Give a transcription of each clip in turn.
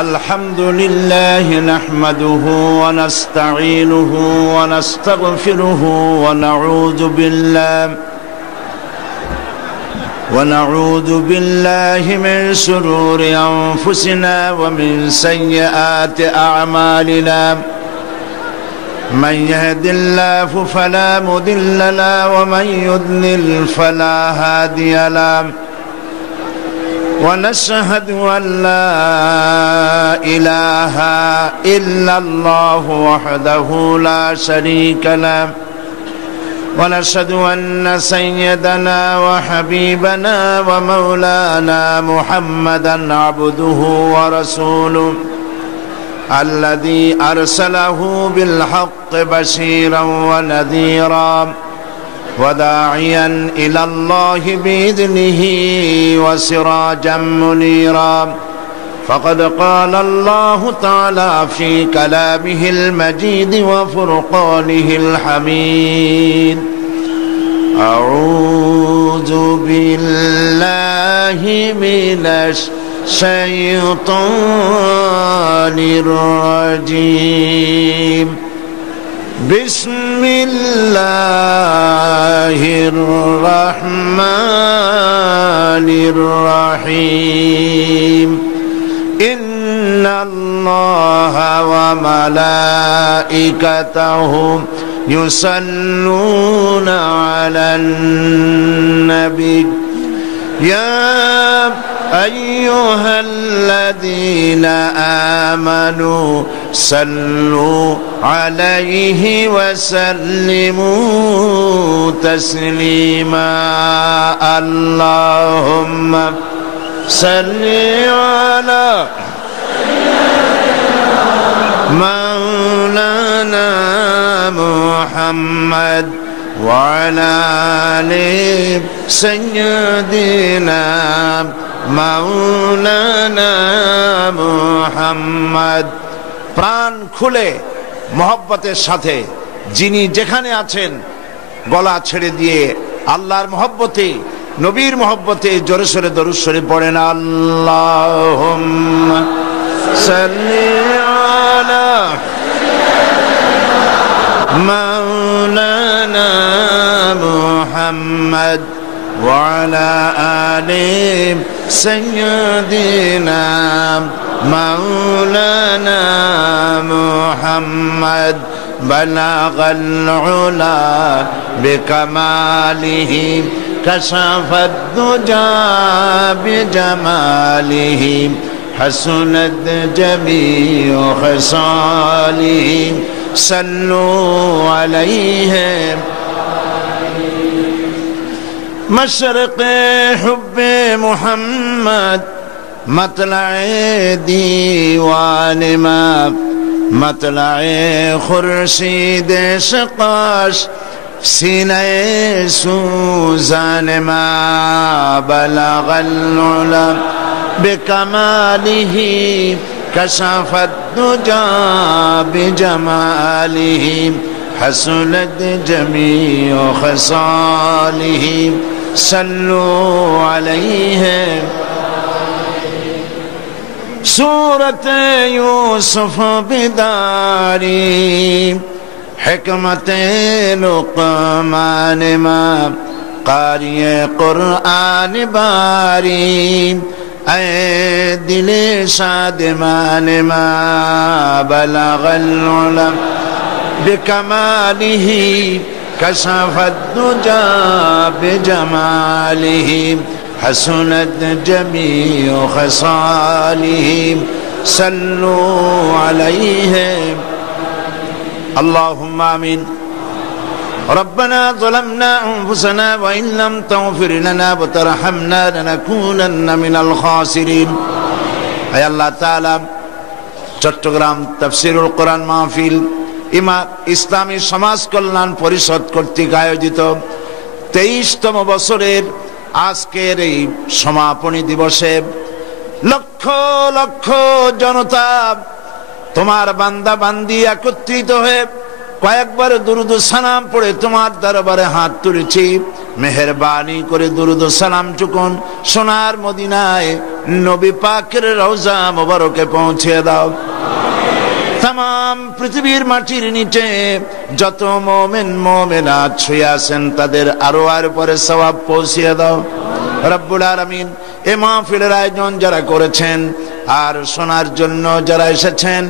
الحمد لله نحمده ونستعينه ونستغفره ونعوذ بالله من شرور أنفسنا ومن سيئات أعمالنا من يهد الله فلا مضل له ومن يضلل فلا هادي له ونشهد أن لا إله إلا الله وحده لا شريك له ونشهد أن سيدنا وحبيبنا ومولانا محمدا عبده ورسوله الذي أرسله بالحق بشيرا ونذيرا وداعيا إلى الله بإذنه وسراجا منيرا فقد قال الله تعالى في كلامه المجيد وفرقانه الحميد أعوذ بالله من الشيطان الرجيم بسم الله الرحمن الرحيم إن الله وملائكته يصلون على النبي يا أيها الذين آمنوا صلوا عليه وسلموا تسليما اللهم صل على مولانا محمد وعلى آل سيدنا مولانا محمد প্রাণ খুলে মহব্বতের সাথে যিনি যেখানে আছেন গলা ছেড়ে দিয়ে আল্লাহর মহব্বতে নবীর মহব্বতে জোরে সোরে দরুদ শরীফ পড়েন আল্লাহুম্মা সাল্লি আলা মাওলানা মুহাম্মদ وعلى آل سيدنا مولانا محمد بلغ العلا بكماله كشف الدجى بجماله حسنت جميع خصاله صلوا عليه مشرق حب محمد مطلع دیوان ما مطلع خورشید شقاش سینه سوزان ما بلغ العلا بکماله کشف الدجى بجماله حسنت جميع خصاله صلوا عليه سورة يوسف بداري حكمة لقمان ما قاری قرآن باری اے دل شادمان ما بلغ العلا بکماله کشف الدجى بجماله حسنت جميع خصاله صلوا عليه اللهم آمين ربنا ظلمنا أنفسنا وإن لم تغفر لنا وترحمنا لنكونن من الخاسرين أي الله تعالى চট্টগ্রাম তাফসীরুল কোরআন মাহফিল ইসলামী সমাজ কল্যাণ পরিষদ কর্তৃক আয়োজিত 23তম বছরের আজকের এই সমাপনী দিবসে লক্ষ লক্ষ জনতা তোমার বান্দা বান্দি একত্রিত হয়ে কয়েকবার দুরুদ সালাম পড়ে তোমার দরবারে হাত তুলেছি। মেহেরবানি করে দুরুদ ও সালাম চুকুন সোনার মদিনায় নবী পাকের রওজা মোবারকে পৌঁছে দাও। তাম পৃথিবীর মাটির নিচে যত মোমেন মোমেনাত শুয়ে আছেন তাদের আরো আর পরে সওয়াব পৌঁছিয়ে দাও রব্বুল আলামিন। এ মাহফিলের আয়োজন যারা করেছেন আর শোনার জন্য যারা এসেছেন,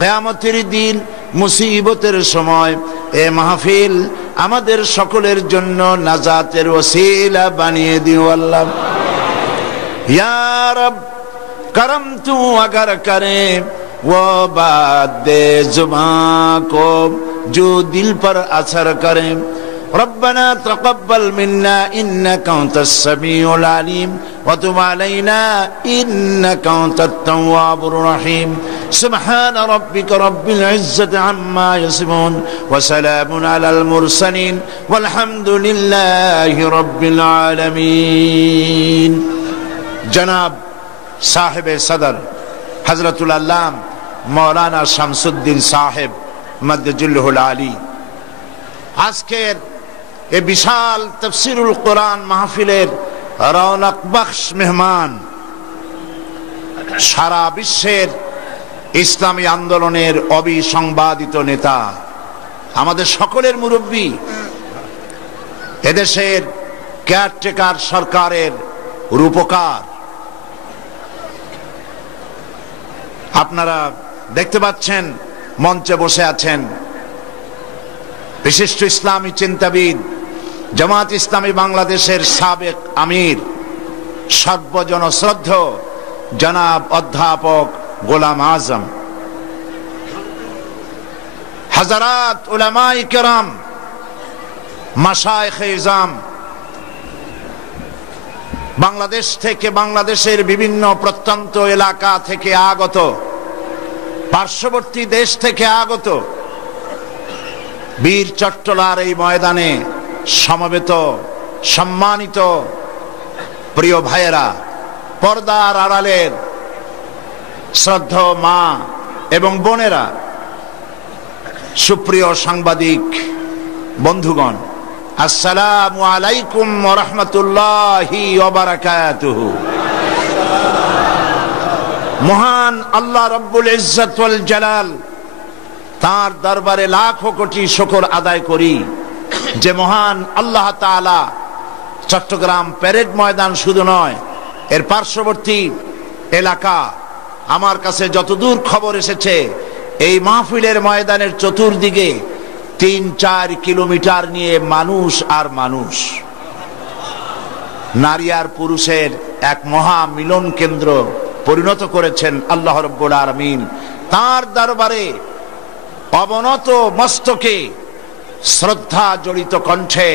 কিয়ামতের দিন মুসিবতের সময় এ মাহফিল আমাদের সকলের জন্য নাজাতের ওসিলা বানিয়ে দিও আল্লাহ। ইয়া রব करम तू अगर करे वो बात दे जुबां को जो दिल पर असर करे। ربنا تقبل منا إنك أنت السميع العليم وتب علينا إنك أنت التواب الرحيم سبحان ربك رب العزة عما يصفون وسلام على المرسلين والحمد لله رب العالمين। जनाब साहिब सदर हजरतुल अल्लाम मौलाना शमसुद्दीन साहेब मद्दजुल्लुहुल आली আজকের এ বিশাল তাফসীরুল কোরআন মাহফিলের রৌনক বখশ মেহমান, সারা বিশ্বের ইসলামী আন্দোলনের অবিসংবাদিত নেতা, আমাদের সকলের মুরব্বী, এদেশের কেয়ারটেকার সরকারের রূপকার। আপনারা দেখতে পাচ্ছেন মঞ্চে বসে আছেন বিশিষ্ট ইসলামী চিন্তাবিদ, জামাত ইসলামী বাংলাদেশের সাবেক আমির, সর্বজনশ্রদ্ধেয় জনাব অধ্যাপক গোলাম আজম, হাজারাত উলামায়ে কেরাম, মাশায়েখে ইজাম, বাংলাদেশ থেকে, বাংলাদেশের বিভিন্ন প্রত্যন্ত এলাকা থেকে আগত, পার্শ্ববর্তী দেশ থেকে আগত বীর চট্টলার এই ময়দানে সমবেত সম্মানিত প্রিয় ভাইয়েরা, পর্দার আড়ালের শ্রদ্ধেয় মা এবং বোনেরা, সুপ্রিয় সাংবাদিক বন্ধুগণ, আসসালামু আলাইকুম ওয়া রাহমাতুল্লাহি ওয়া বারাকাতুহু। মহান আল্লাহ রব্বুল ইজ্জত ওয়াল জালাল তার দরবারে লাখো কোটি শুকর আদায় করি যে মহান আল্লাহ তাআলা চট্টগ্রাম প্যারেড ময়দান শুধু নয়, এর পার্শ্ববর্তী এলাকা, আমার কাছে যতদূর খবর এসেছে এই মাহফিলের ময়দানের চতুর্দিকে ৩-৪ কিলোমিটার নিয়ে মানুষ আর মানুষ, নারী আর পুরুষের এক মহা মিলন কেন্দ্র পরিণত করেছেন আল্লাহ রাব্বুল আলামিন। তার দরবারে অবনত মস্তকে শ্রদ্ধা জড়িত কণ্ঠে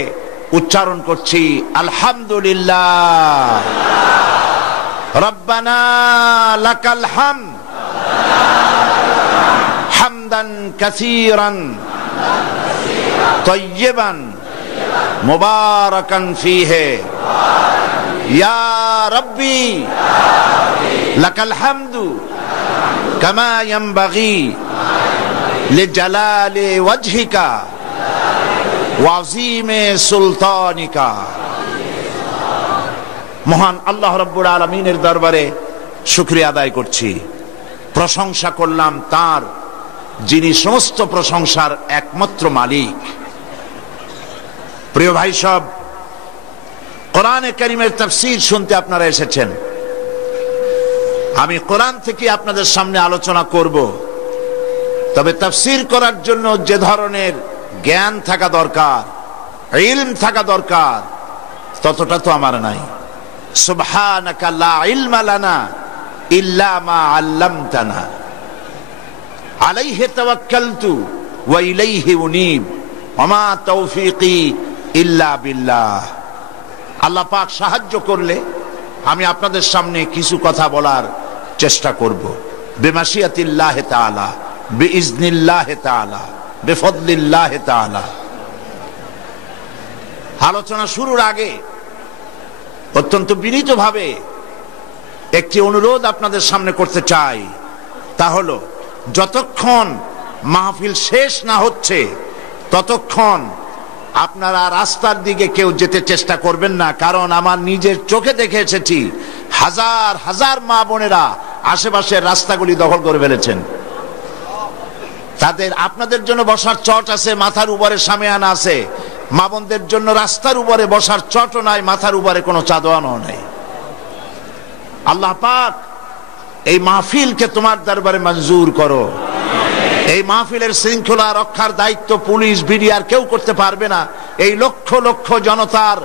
উচ্চারণ করছি আলহামদুলিল্লাহ। রব্বানা লাকাল হামদ হামদান কাসীরান তাইয়িবান মুবারাকান ফীহি ইয়া রাব্বি লাকাল হামদু কামা ইয়ানবাগি লিজালালি ওয়াজহিকা ওয়া আযীমি সুলতানিকা। মহান আল্লাহ রাব্বুল আলামিনের দরবারে শুকরিয়া আদায় করছি, প্রশংসা করলাম তার যিনি সমস্ত প্রশংসার একমাত্র মালিক। প্রিয় ভাই সব, কোরআনে কারীমের তাফসীর শুনতে আপনারা এসেছেন। আমি কোরআন থেকে আপনাদের সামনে আলোচনা করব, তবে তাফসীর করার জন্য যে ধরনের জ্ঞান থাকা দরকার, ইলম থাকা দরকার, ততটা তো আমার নাই। সুবহানাকা লা ইলমা লানা ইল্লা মা আল্লামতানা আলাইহি তাওয়াক্কালতু ওয়া ইলাইহি উনীব ওয়া মা তাওফীকি ইল্লা বিল্লাহ। আল্লাহ পাক সাহায্য করলে আমি আপনাদের সামনে কিছু কথা বলার চেষ্টা করব, বিমাশিয়াতিল্লাহ তাআলা, বিইজনিল্লাহ তাআলা, বিফদলিল্লাহ তাআলা। আলোচনা শুরুর আগে অত্যন্ত বিনীতভাবে একটি অনুরোধ আপনাদের সামনে করতে চাই, তা হলো যতক্ষণ মাহফিল শেষ না হচ্ছে ততক্ষণ আপনারা রাস্তার দিকে কেউ যেতে চেষ্টা করবেন না, কারণ আমার নিজের চোখে দেখে এসেছি হাজার হাজার মা বোনেরা আশেপাশের রাস্তাগুলি দখল করে ফেলেছেন। তাদের আপনাদের জন্য বসার চট আছে, মাথার উপরে শামিয়ানা আছে, মা বোনদের জন্য রাস্তার উপরে বসার চটও নাই, মাথার উপরে কোনো চাদরাও নাই। আল্লাহ পাক এই মাহফিলকে তোমার দরবারে মঞ্জুর করো। এই মাহফিলের শৃঙ্খলা রক্ষার দায়িত্ব পুলিশ বিডিআর কেউ করতে পারবে না। এই লক্ষ লক্ষ জনতার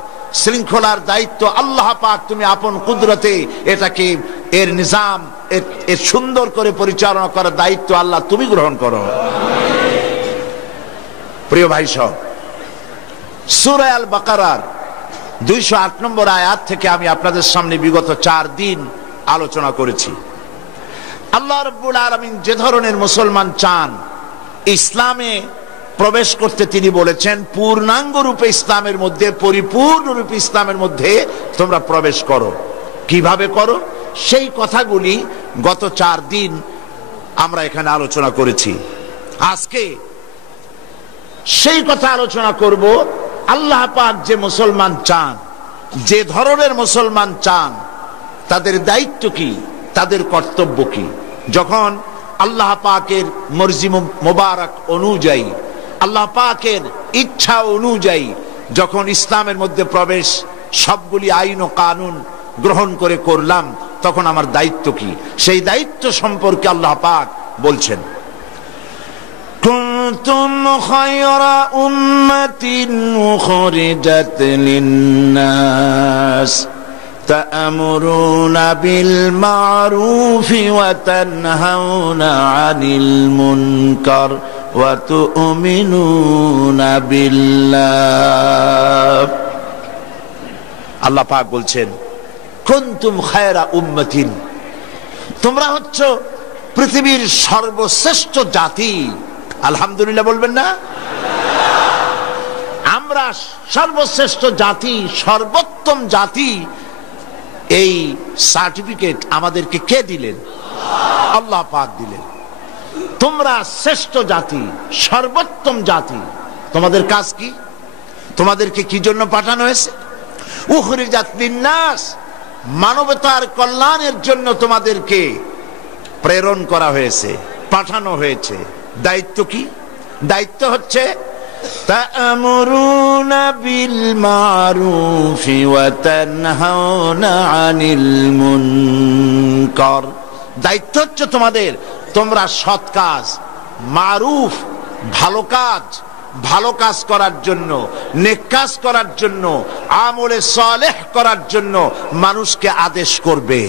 শৃঙ্খলার দায়িত্ব আল্লাহ পাক তুমি আপন কুদরতে এটাকে এর নিজাম এর সুন্দর করে পরিচালনা করার দায়িত্ব আল্লাহ তুমি গ্রহণ করো। প্রিয় ভাই সব, সূরা আল বাকারার 208 নম্বর আয়াত থেকে আমি আপনাদের সামনে বিগত 4 দিন আলোচনা করেছি। আল্লাহ রাব্বুল আলামিন যে ধরনের মুসলমান চান ইসলামে প্রবেশ করতে, তিনি বলেছেন পূর্ণাঙ্গ রূপে ইসলামের মধ্যে, পরিপূর্ণ রূপে ইসলামের মধ্যে তোমরা প্রবেশ করো। কিভাবে করো সেই কথাগুলি গত 4 দিন আমরা এখানে আলোচনা করেছি। আজকে সেই কথা আলোচনা করব। আল্লাহ পাক যে মুসলমান চান, যে ধরনের মুসলমান চান, তাদের দায়িত্ব কি, তাদের কর্তব্য কি। যখন আল্লাহ পাকের মর্জি মোবারক অনুযায়ী, আল্লাহ পাকের ইচ্ছা অনুযায়ী যখন ইসলামের মধ্যে প্রবেশ, সবগুলি আইন ও কানুন গ্রহণ করে করলাম, তখন আমার দায়িত্ব কি, সেই দায়িত্ব সম্পর্কে আল্লাহ পাক বলছেন, কুনতুম খায়রা উম্মাতিন উখরিজাত লিন-নাস তা'মুরুনা বিল মা'রুফি ওয়া তানহাউনা 'আনিল মুনকার ওয়া তু'মিনুনা বিল্লাহ। আল্লাহ পাক বলছেন কুনতুম খায়রা উম্মাতিন, তোমরা হচ্ছ পৃথিবীর সর্বশ্রেষ্ঠ জাতি। আলহামদুলিল্লাহ বলবেন না? আমরা সর্বশ্রেষ্ঠ জাতি, সর্বোত্তম জাতি, এই সার্টিফিকেট আমাদেরকে কে দিলেন? আল্লাহ পাক দিলেন। তোমরা শ্রেষ্ঠ জাতি, সর্বোত্তম জাতি। তোমাদের কাজ কি? তোমাদেরকে কি জন্য পাঠানো হয়েছে? উখরিজাত লিন-নাস, মানবতার কল্যাণের জন্য তোমাদেরকে প্রেরণ করা হয়েছে, পাঠানো হয়েছে। দায়িত্ব কি? দায়িত্ব হচ্ছে তা'মুরুনা বিল মা'রুফি ওয়া তানহাউনা 'আনিল মুনকার। দায়িত্ব হচ্ছে তোমাদের, তোমরা সৎ কাজ, মারুফ ভালো কাজ, ভালো কাজ করার জন্য, নেক কাজ করার জন্য, আমলে সালেহ করার জন্য মানুষকে আদেশ করবে।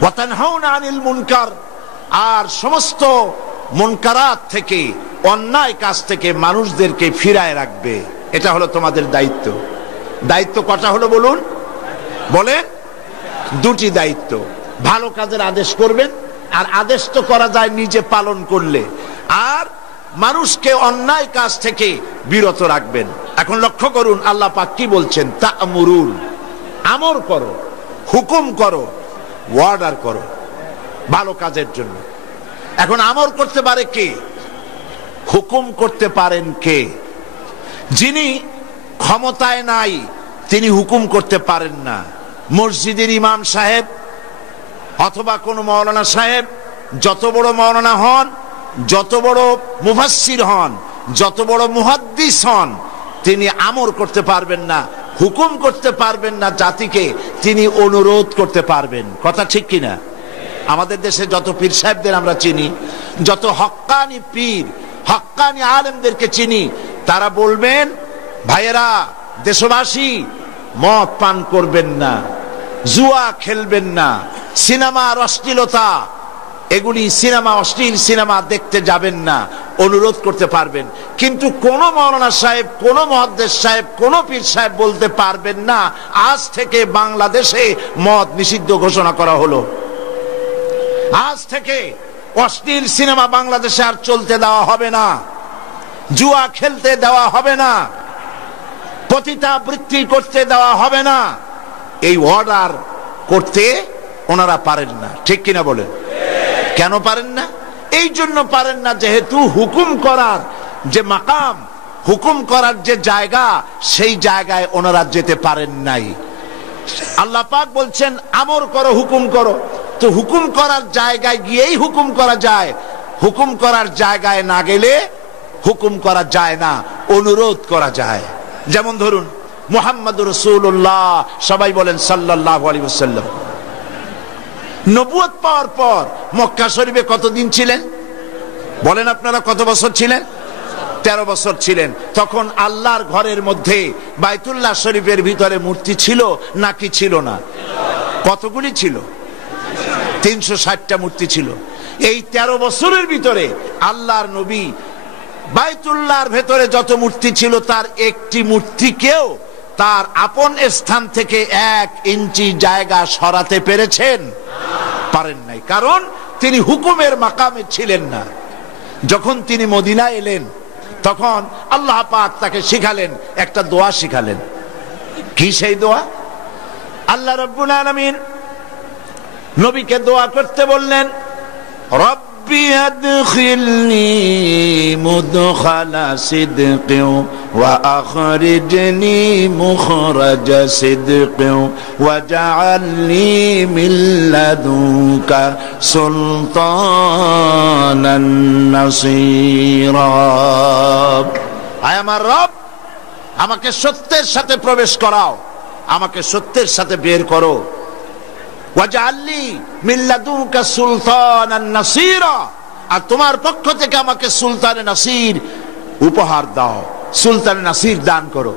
ওয়া তানহাউনা 'আনিল মুনকার, আর সমস্ত মুনকারাত থেকে, অন্যায় কাজ থেকে মানুষদেরকে ফিরায় রাখবে। এটা হলো তোমাদের দায়িত্ব। দায়িত্ব কটা হলো বলুন? বলে দুটি দায়িত্ব। ভালো কাজের আদেশ করবেন, আর আদেশ তো করা যায় নিজে পালন করলে, আর মানুষকে অন্যায় কাজ থেকে বিরত রাখবেন। এখন লক্ষ্য করুন আল্লাহ পাক কি বলছেন, তা'মুরুন, আমর করো, হুকুম করো, অর্ডার করো ভালো কাজের জন্য। এখন আমর করতে পারে কে? হুকুম করতে পারেন কে? যিনি ক্ষমতায় নাই তিনি হুকুম করতে পারেন না। মসজিদের ইমাম সাহেব অথবা কোন মাওলানা সাহেব, যত বড় মাওলানা হন, যত বড় মুফাসসির হন, যত বড় মুহাদ্দিস হন, তিনি আমর করতে পারবেন না, হুকুম করতে পারবেন না জাতিকে। তিনি অনুরোধ করতে পারবেন। কথা ঠিক কিনা? আমাদের দেশে যত পীর সাহেবদের আমরা চিনি, যত হক্কানি পীর, হক্কানি আলেমদেরকে চিনি, তারা বলবেন, ভাইয়েরা, দেশবাসী, মদ পান করবেন না, জুয়া খেলবেন না, সিনেমার অশ্লীলতা, এগুলি সিনেমা, অশ্লীল সিনেমা দেখতে যাবেন না, অনুরোধ করতে পারবেন। কিন্তু কোন মাওলানা সাহেব, কোন মুহাদ্দিস সাহেব, কোন পীর সাহেব বলতে পারবেন না আজ থেকে বাংলাদেশে মদ নিষিদ্ধ ঘোষণা করা হলো, আজ থেকে অশ্লীল সিনেমা বাংলাদেশে আর চলতে দেওয়া হবে না, জুয়া খেলতে দেওয়া হবে না, পতিতাবৃত্তি করতে দেওয়া হবে না। এই অর্ডার করতে ওনারা পারেন না। ঠিক কিনা বলেন? কেন পারেন না? এই জন্য পারেন না, যেহেতু হুকুম করার যে মাকাম, হুকুম করার যে জায়গা, সেই জায়গায় ওনারা যেতে পারেন নাই। আল্লাহ পাক বলছেন আমর করো, হুকুম করো। তো হুকুম করার জায়গায় গিয়েই হুকুম করা যায়, হুকুম করার জায়গায় না গেলে হুকুম করা যায় না, অনুরোধ করা যায়। যেমন ধরুন মুহাম্মদুর রাসূলুল্লাহ, সবাই বলেন সাল্লাল্লাহু আলাইহি ওয়াসাল্লাম, নবুয়ত পাওয়ার পর মক্কা শরীফে কতদিন ছিলেন বলেন আপনারা? কত বছর ছিলেন? 13 বছর ছিলেন। তখন আল্লাহর ঘরের মধ্যে বাইতুল্লাহ শরীফের ভিতরে মূর্তি ছিল নাকি ছিল না? কতগুলি ছিল? 360টা মূর্তি ছিল। এই 13 বছরের ভিতরে আল্লাহর নবী বাইতুল্লাহর ভেতরে যত মূর্তি ছিল তার একটি মূর্তিকেও তার আপন স্থান থেকে 1 ইঞ্চি জায়গা সরাতে পেরেছেন? পারেন নাই, কারণ তিনি হুকুমের মাকামে ছিলেন না। যখন তিনি মদিনায় এলেন তখন আল্লাহ পাক তাকে শিখালেন, একটা দোয়া শিখালেন। কি সেই দোয়া? আল্লাহ রাব্বুল আলামিন নবীকে দোয়া করতে বললেন, রব্বি আদখিলনি মুদখালা সিদকিন ওয়া আখরিজনি মুখরাজা সিদকিন ওয়াজআলনি মিন লাদুনকা সুলতানান নাসীরা। আয় আমার রব, আমাকে সত্যের সাথে প্রবেশ করাও, আমাকে সত্যের সাথে বের করো। ওয়াজআলনি মিন লাদুনকা সুলতানান নাসীরা, আর তোমার পক্ষ থেকে আমাকে সুলতানে নাসির উপহার দাও, সুলতানে নাসির দান করো।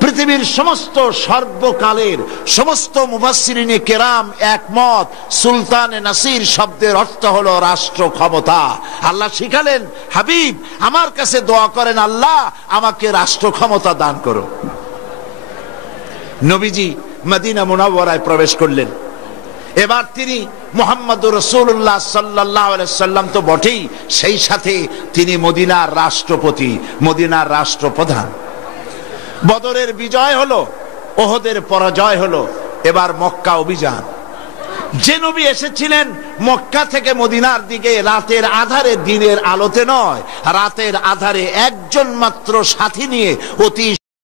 পৃথিবীর সমস্ত সর্বকালের সমস্ত মুফাসসিরিনে কেরাম একমত, সুলতানে নাসির শব্দের অর্থ হলো রাষ্ট্র ক্ষমতা। আল্লাহ শিখালেন, হাবিব আমার কাছে দোয়া করেন, আল্লাহ আমাকে রাষ্ট্র ক্ষমতা দান করো। নবীজি মদিনা মুনাওয়ারায় প্রবেশ করলেন। এবার তিনি মুহাম্মদুর রাসূলুল্লাহ সাল্লাল্লাহু আলাইহি সাল্লাম তো বটেই, সেই সাথে তিনি মদিনার রাষ্ট্রপতি, মদিনার রাষ্ট্রপ্রধান। বদরের বিজয় হলো, ওহদের পরাজয় হলো, এবার মক্কা অভিযান। যে নবী এসেছিলেন মক্কা থেকে মদিনার দিকে রাতের আধারে, দিনের আলোতে নয়, রাতের আধারে একজন মাত্র সাথী নিয়ে অতি